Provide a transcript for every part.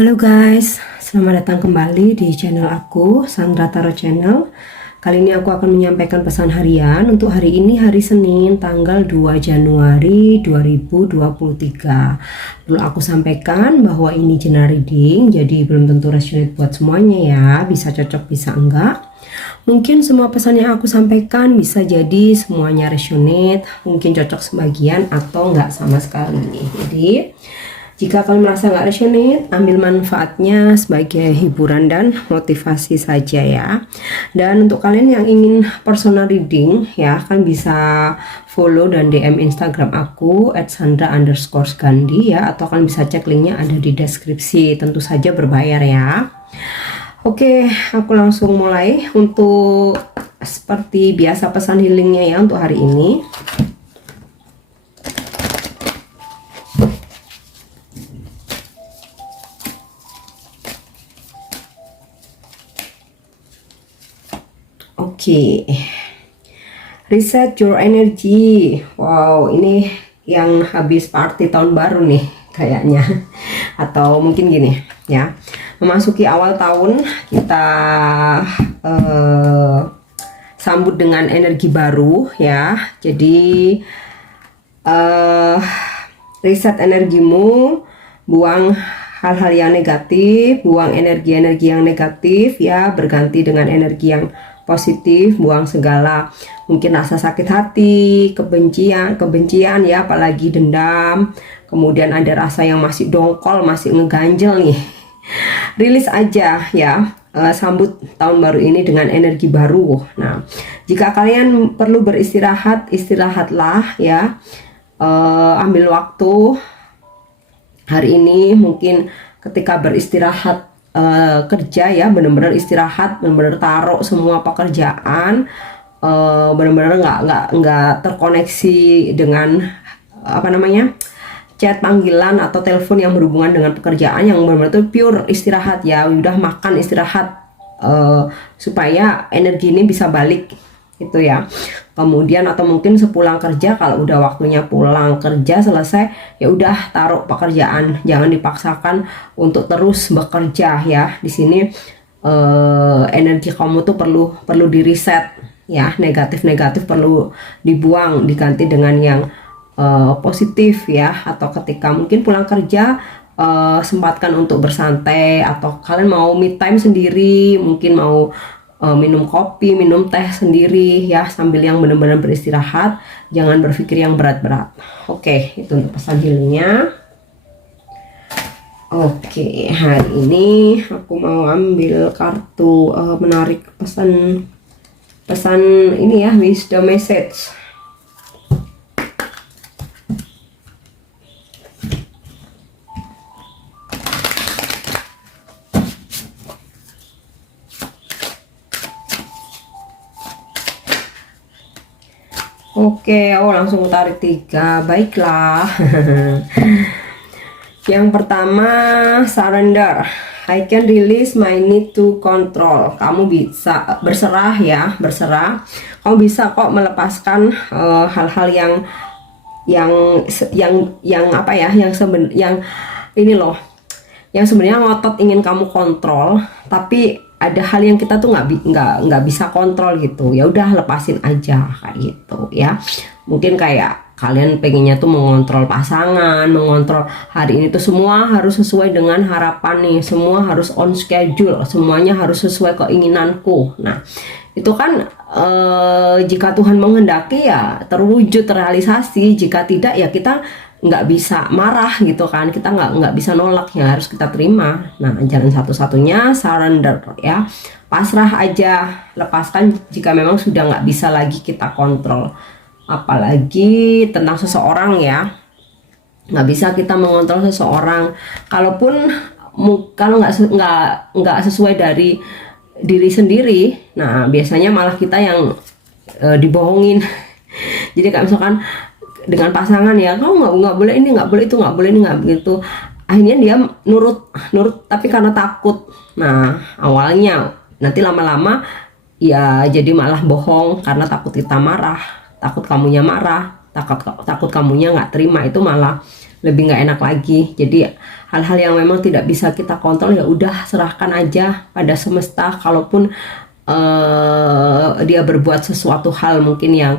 Halo guys, selamat datang kembali di channel aku, Sandra Tarot Channel. Kali ini aku akan menyampaikan pesan harian untuk hari ini, hari Senin, tanggal 2 Januari 2023. Perlu aku sampaikan bahwa ini general reading, jadi belum tentu resonate buat semuanya ya. Bisa cocok, bisa enggak. Mungkin semua pesan yang aku sampaikan bisa jadi semuanya resonate, mungkin cocok sebagian atau enggak sama sekali. Jadi jika kalian merasa nggak resonate, ambil manfaatnya sebagai hiburan dan motivasi saja ya. Dan untuk kalian yang ingin personal reading ya, kan bisa follow dan DM Instagram aku @sandra_gandhi ya, atau kalian bisa cek linknya ada di deskripsi. Tentu saja berbayar ya. Oke, aku langsung mulai. Untuk seperti biasa pesan healingnya ya untuk hari ini. Oke, reset your energy. Wow, ini yang habis party tahun baru nih kayaknya. Atau mungkin gini ya, memasuki awal tahun kita sambut dengan energi baru ya. Jadi reset energimu, buang hal-hal yang negatif, buang energi-energi yang negatif ya, berganti dengan energi yang positif, buang segala mungkin rasa sakit hati, kebencian ya, apalagi dendam, kemudian ada rasa yang masih dongkol, masih ngeganjel nih. Rilis aja ya, sambut tahun baru ini dengan energi baru. Nah, jika kalian perlu beristirahat, istirahatlah ya. Ambil waktu hari ini, mungkin ketika beristirahat kerja ya, bener-bener istirahat, bener-bener taruh semua pekerjaan, bener-bener nggak terkoneksi dengan apa namanya, chat, panggilan atau telepon yang berhubungan dengan pekerjaan, yang benar-benar tuh pure istirahat ya. Udah makan, istirahat, supaya energi ini bisa balik itu ya. Kemudian atau mungkin sepulang kerja, kalau udah waktunya pulang kerja selesai ya udah taruh pekerjaan, jangan dipaksakan untuk terus bekerja ya. Di sini energi kamu tuh perlu di reset ya, negatif perlu dibuang, diganti dengan yang positif ya. Atau ketika mungkin pulang kerja, sempatkan untuk bersantai, atau kalian mau me time sendiri, mungkin mau minum kopi, minum teh sendiri ya, sambil yang benar-benar beristirahat, jangan berpikir yang berat-berat. Oke, itu untuk pesan healingnya. Oke, hari ini aku mau ambil kartu, menarik pesan ini ya, wisdom message. Oke, langsung tarik 3. Baiklah. Yang pertama, surrender. I can release my need to control. Kamu bisa berserah ya, berserah. Kamu bisa kok melepaskan hal-hal yang apa ya, yang ini loh, yang sebenarnya ngotot ingin kamu kontrol, tapi ada hal yang kita tuh nggak bisa kontrol gitu. Ya udah, lepasin aja kayak gitu ya. Mungkin kayak kalian pengennya tuh mengontrol pasangan, mengontrol hari ini tuh semua harus sesuai dengan harapan nih, semua harus on schedule, semuanya harus sesuai keinginanku. Nah, itu kan jika Tuhan menghendaki ya terwujud, terrealisasi. Jika tidak ya kita nggak bisa marah gitu kan, kita nggak bisa nolak, ya harus kita terima. Nah, jalan satu-satunya surrender ya, pasrah aja, lepaskan jika memang sudah nggak bisa lagi kita kontrol, apalagi tentang seseorang ya. Nggak bisa kita mengontrol seseorang, kalau nggak sesuai dari diri sendiri. Nah, biasanya malah kita yang dibohongin. Jadi kayak misalkan dengan pasangan ya, kamu nggak boleh ini, nggak boleh itu, nggak boleh ini, nggak begitu. Akhirnya dia nurut tapi karena takut. Nah, awalnya, nanti lama-lama ya jadi malah bohong karena takut kita marah, takut kamunya marah, takut kamunya nggak terima. Itu malah lebih nggak enak lagi. Jadi hal-hal yang memang tidak bisa kita kontrol ya udah serahkan aja pada semesta. Kalaupun dia berbuat sesuatu hal mungkin yang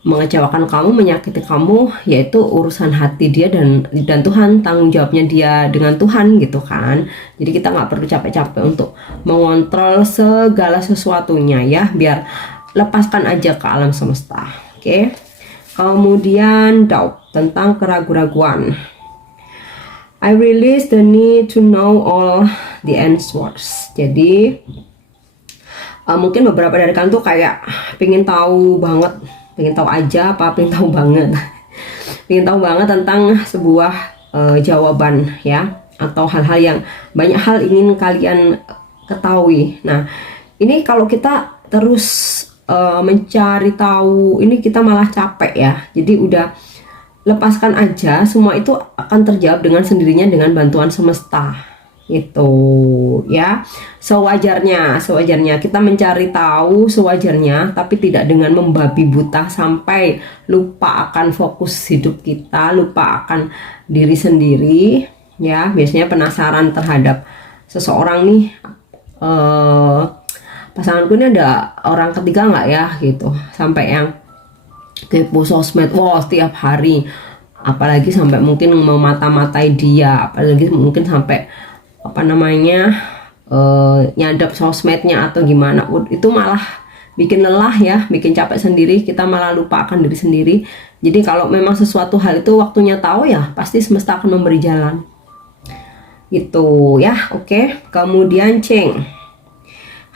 mengecewakan kamu, menyakiti kamu, yaitu urusan hati dia dan Tuhan, tanggung jawabnya dia dengan Tuhan gitu kan. Jadi kita nggak perlu capek-capek untuk mengontrol segala sesuatunya ya, biar lepaskan aja ke alam semesta. Oke. Kemudian doubt, tentang keraguan-raguan. I release the need to know all the answers. Jadi mungkin beberapa dari kalian tuh kayak pengen tahu banget, pengen tahu aja apa pengen tahu banget pengen tahu banget tentang sebuah jawaban ya, atau hal-hal yang banyak hal ingin kalian ketahui. Nah ini kalau kita terus mencari tahu, ini kita malah capek ya. Jadi udah lepaskan aja, semua itu akan terjawab dengan sendirinya dengan bantuan semesta itu ya. Sewajarnya kita mencari tahu sewajarnya, tapi tidak dengan membabi buta sampai lupa akan fokus hidup kita, lupa akan diri sendiri ya. Biasanya penasaran terhadap seseorang nih, pasanganku ini ada orang ketiga nggak ya gitu, sampai yang kepo sosmed setiap hari, apalagi sampai mungkin memata-matai dia, apalagi mungkin sampai nyadap sosmednya atau gimana. Itu malah bikin lelah ya, bikin capek sendiri, kita malah lupa akan diri sendiri. Jadi kalau memang sesuatu hal itu waktunya tahu ya, pasti semesta akan memberi jalan gitu ya. Oke. Kemudian Cheng,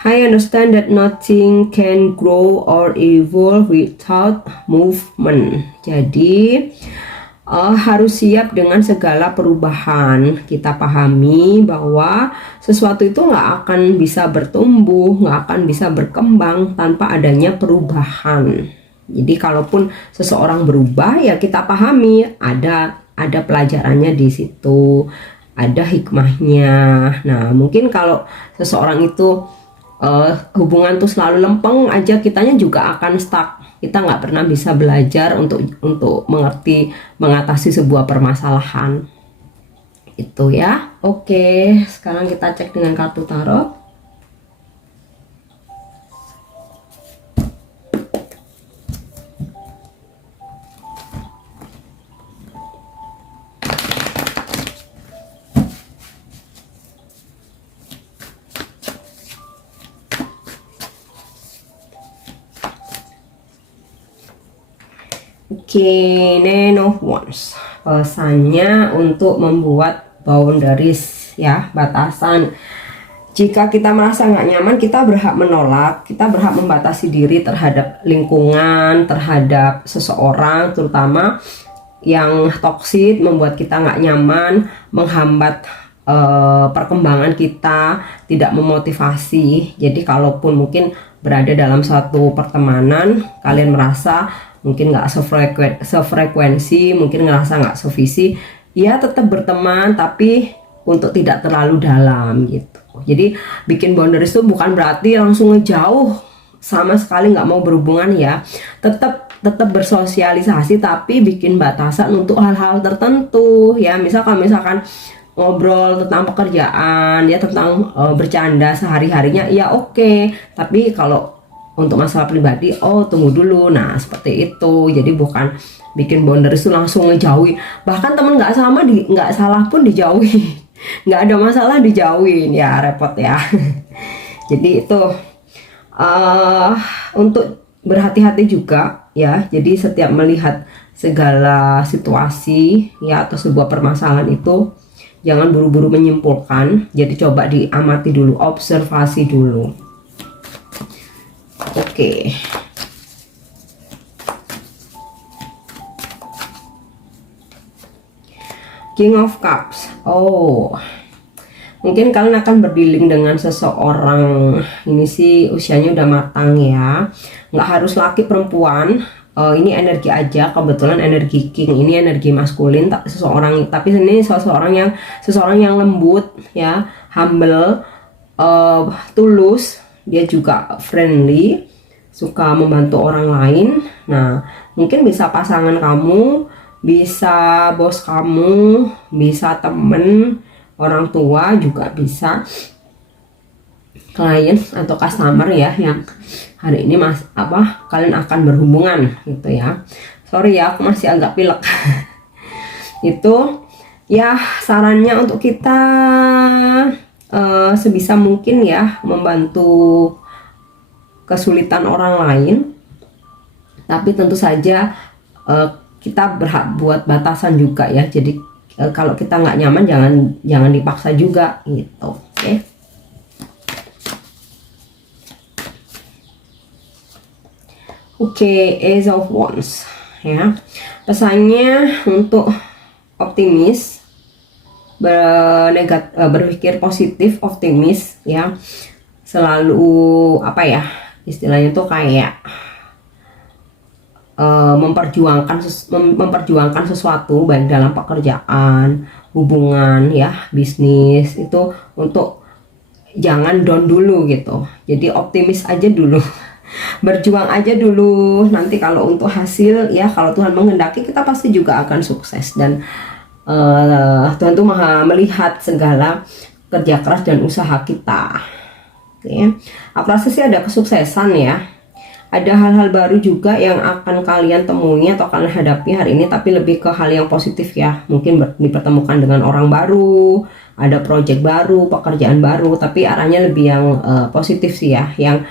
I understand that nothing can grow or evolve without movement. Jadi harus siap dengan segala perubahan. Kita pahami bahwa sesuatu itu nggak akan bisa bertumbuh, nggak akan bisa berkembang tanpa adanya perubahan. Jadi kalaupun seseorang berubah ya kita pahami ada pelajarannya di situ, ada hikmahnya. Nah mungkin kalau seseorang itu hubungan tuh selalu lempeng aja, kitanya juga akan stuck. Kita nggak pernah bisa belajar untuk mengerti, mengatasi sebuah permasalahan itu ya. Oke, sekarang kita cek dengan kartu tarot. Nine of Wands, pesannya untuk membuat boundaries ya, batasan. Jika kita merasa nggak nyaman, kita berhak menolak, kita berhak membatasi diri terhadap lingkungan, terhadap seseorang, terutama yang toksik, membuat kita nggak nyaman, menghambat perkembangan kita, tidak memotivasi. Jadi kalaupun mungkin berada dalam suatu pertemanan, kalian merasa mungkin nggak sefrekuensi, mungkin ngerasa nggak sevisi, ya tetap berteman tapi untuk tidak terlalu dalam gitu. Jadi bikin boundaries itu bukan berarti langsung ngejauh, sama sekali nggak mau berhubungan ya. Tetap bersosialisasi tapi bikin batasan untuk hal-hal tertentu ya. Misalkan ngobrol tentang pekerjaan ya, tentang bercanda sehari-harinya ya oke. Tapi kalau untuk masalah pribadi, tunggu dulu. Nah seperti itu. Jadi bukan bikin boundaries itu langsung ngejauhi. Bahkan temen nggak salah pun dijauhi. Nggak ada masalah dijauhin ya, repot ya. Jadi itu untuk berhati-hati juga ya. Jadi setiap melihat segala situasi ya atau sebuah permasalahan itu, jangan buru-buru menyimpulkan. Jadi coba diamati dulu, observasi dulu. Oke. King of Cups. Mungkin kalian akan berdealing dengan seseorang. Ini sih usianya udah matang ya. Nggak harus laki perempuan. Ini energi aja. Kebetulan energi King ini energi maskulin. Tapi ini seseorang yang lembut ya, humble, tulus. Dia juga friendly, suka membantu orang lain. Nah mungkin bisa pasangan kamu bisa bos kamu, bisa temen, orang tua juga bisa, klien atau customer ya, yang hari ini kalian akan berhubungan gitu ya. Sorry ya, aku masih agak pilek. Itu ya sarannya untuk kita sebisa mungkin ya membantu kesulitan orang lain, tapi tentu saja kita berhak buat batasan juga ya. Jadi kalau kita nggak nyaman jangan dipaksa juga gitu. Oke, Ace of Wands ya. Pesannya untuk optimis, berpikir positif, optimis ya. Selalu istilahnya tuh kayak memperjuangkan sesuatu, baik dalam pekerjaan, hubungan ya, bisnis, itu untuk jangan down dulu gitu. Jadi optimis aja dulu. Berjuang aja dulu, nanti kalau untuk hasil ya, kalau Tuhan menghendaki, kita pasti juga akan sukses. Dan Tuhan tuh maha melihat segala kerja keras dan usaha kita. Oke. Apa sih ada kesuksesan ya, ada hal-hal baru juga yang akan kalian temui atau kalian hadapi hari ini, tapi lebih ke hal yang positif ya. Mungkin dipertemukan dengan orang baru, ada project baru, pekerjaan baru, tapi arahnya lebih yang positif sih ya, yang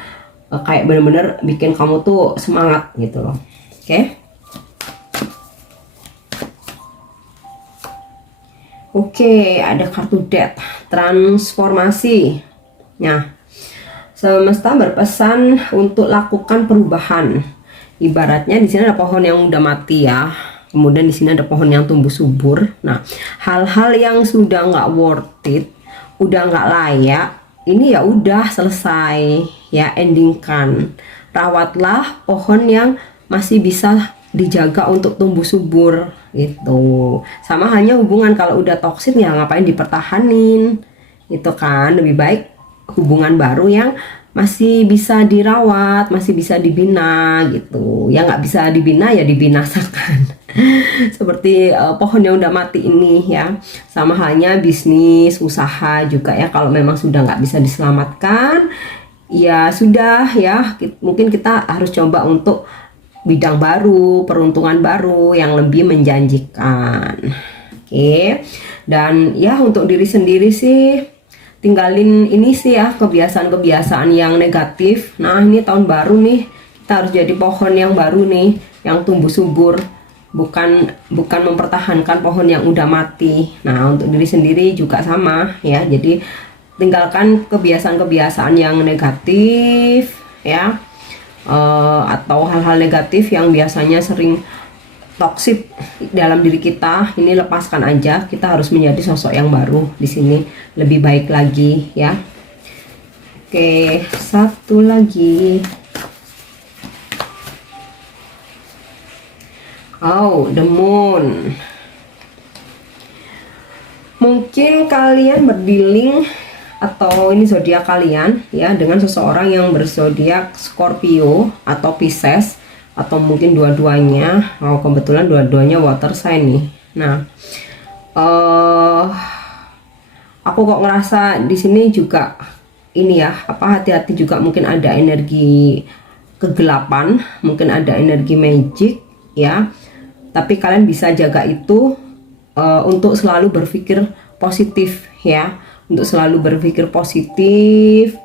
kayak bener-bener bikin kamu tuh semangat gitu loh. Oke, ada kartu Death, transformasi. Nah, semesta berpesan untuk lakukan perubahan. Ibaratnya di sini ada pohon yang udah mati ya, kemudian di sini ada pohon yang tumbuh subur. Nah, hal-hal yang sudah nggak worth it, udah nggak layak, ini ya udah selesai ya, endingkan. Rawatlah pohon yang masih bisa dijaga untuk tumbuh subur gitu. Sama hanya hubungan, kalau udah toksik ya ngapain dipertahanin, itu kan lebih baik hubungan baru yang masih bisa dirawat, masih bisa dibina gitu. Yang nggak bisa dibina ya dibinasakan. Seperti pohon yang udah mati ini ya. Sama halnya bisnis, usaha juga ya, kalau memang sudah nggak bisa diselamatkan, ya sudah ya, mungkin kita harus coba untuk bidang baru, peruntungan baru yang lebih menjanjikan. Dan ya untuk diri sendiri sih, tinggalin ini sih ya, kebiasaan-kebiasaan yang negatif. Nah, ini tahun baru nih, kita harus jadi pohon yang baru nih, yang tumbuh subur, bukan mempertahankan pohon yang udah mati. Nah, untuk diri sendiri juga sama ya. Jadi tinggalkan kebiasaan-kebiasaan yang negatif ya, atau hal-hal negatif yang biasanya sering toksik dalam diri kita. Ini lepaskan aja, kita harus menjadi sosok yang baru di sini, lebih baik lagi ya. Oke, satu lagi. Oh, the moon. Mungkin kalian berdealing, atau ini zodiak kalian ya, dengan seseorang yang berzodiak Scorpio atau Pisces, atau mungkin dua-duanya. Oh, kebetulan dua-duanya water sign nih. Nah, aku kok ngerasa di sini juga ini ya, hati-hati juga, mungkin ada energi kegelapan, mungkin ada energi magic ya. Tapi kalian bisa jaga itu untuk selalu berpikir positif ya, untuk selalu berpikir positif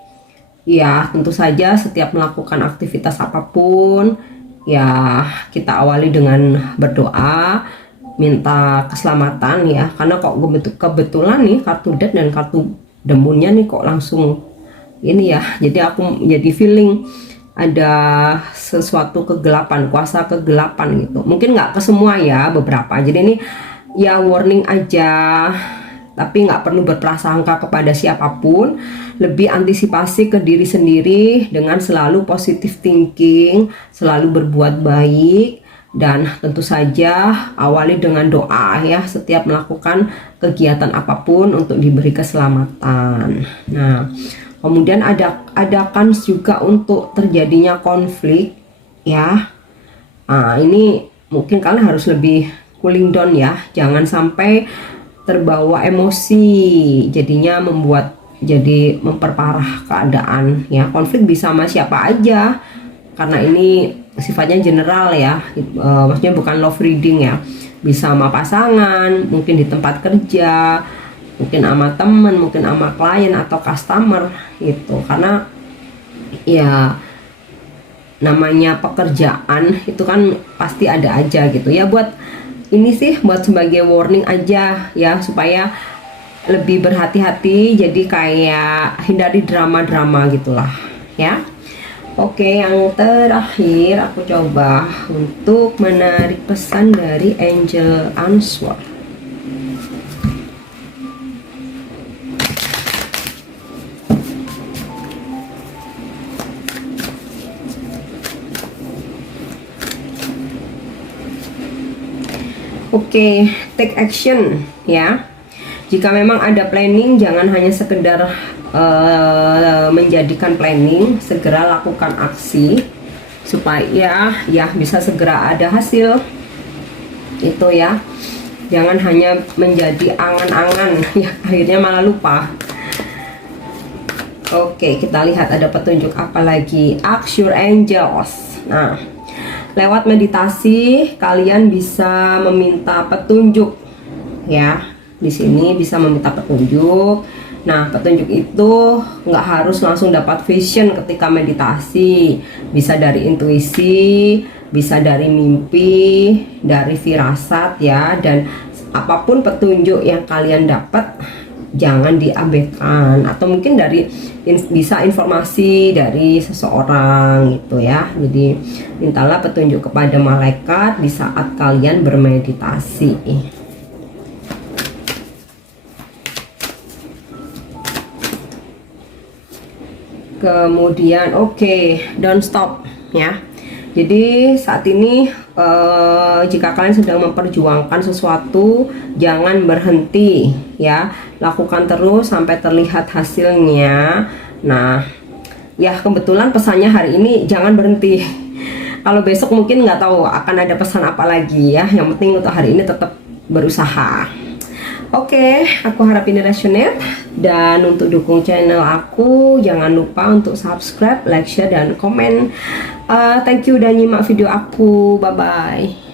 ya. Tentu saja setiap melakukan aktivitas apapun ya, kita awali dengan berdoa, minta keselamatan ya. Karena kok kebetulan nih kartu Death dan kartu The Moon-nya nih kok langsung ini ya, jadi aku jadi feeling ada sesuatu kegelapan, kuasa kegelapan gitu. Mungkin nggak ke semua ya, beberapa. Jadi ini ya warning aja, tapi nggak perlu berprasangka kepada siapapun. Lebih antisipasi ke diri sendiri dengan selalu positive thinking, selalu berbuat baik, dan tentu saja awali dengan doa ya, setiap melakukan kegiatan apapun untuk diberi keselamatan. Nah, kemudian ada kans juga untuk terjadinya konflik ya. Nah, ini mungkin kalian harus lebih cooling down ya, jangan sampai terbawa emosi, jadinya memperparah keadaan ya. Konflik bisa sama siapa aja karena ini sifatnya general ya, maksudnya bukan love reading ya, bisa sama pasangan, mungkin di tempat kerja, mungkin sama temen, mungkin sama klien atau customer gitu. Karena ya namanya pekerjaan itu kan pasti ada aja gitu ya. Buat ini sih buat sebagai warning aja ya, supaya lebih berhati-hati, jadi kayak hindari drama-drama gitulah ya. Oke, yang terakhir aku coba untuk menarik pesan dari Angel Answer. Oke, take action ya. Jika memang ada planning, jangan hanya sekedar menjadikan planning, segera lakukan aksi supaya ya bisa segera ada hasil itu ya. Jangan hanya menjadi angan-angan ya, akhirnya malah lupa. Oke, kita lihat ada petunjuk apa lagi. Ask your angels. Nah, lewat meditasi kalian bisa meminta petunjuk ya. Di sini bisa meminta petunjuk. Nah, petunjuk itu nggak harus langsung dapat vision ketika meditasi. Bisa dari intuisi, bisa dari mimpi, dari firasat ya. Dan apapun petunjuk yang kalian dapat, jangan diabaikan. Atau mungkin dari bisa informasi dari seseorang gitu ya. Jadi mintalah petunjuk kepada malaikat di saat kalian bermeditasi. Kemudian don't stop ya. Jadi saat ini jika kalian sedang memperjuangkan sesuatu, jangan berhenti ya, lakukan terus sampai terlihat hasilnya. Nah ya, kebetulan pesannya hari ini jangan berhenti. Kalau besok mungkin nggak tahu akan ada pesan apa lagi ya, yang penting untuk hari ini tetap berusaha. Oke, aku harap ini resonate. Dan untuk dukung channel aku, jangan lupa untuk subscribe, like, share, dan komen. Thank you udah nyimak video aku. Bye-bye.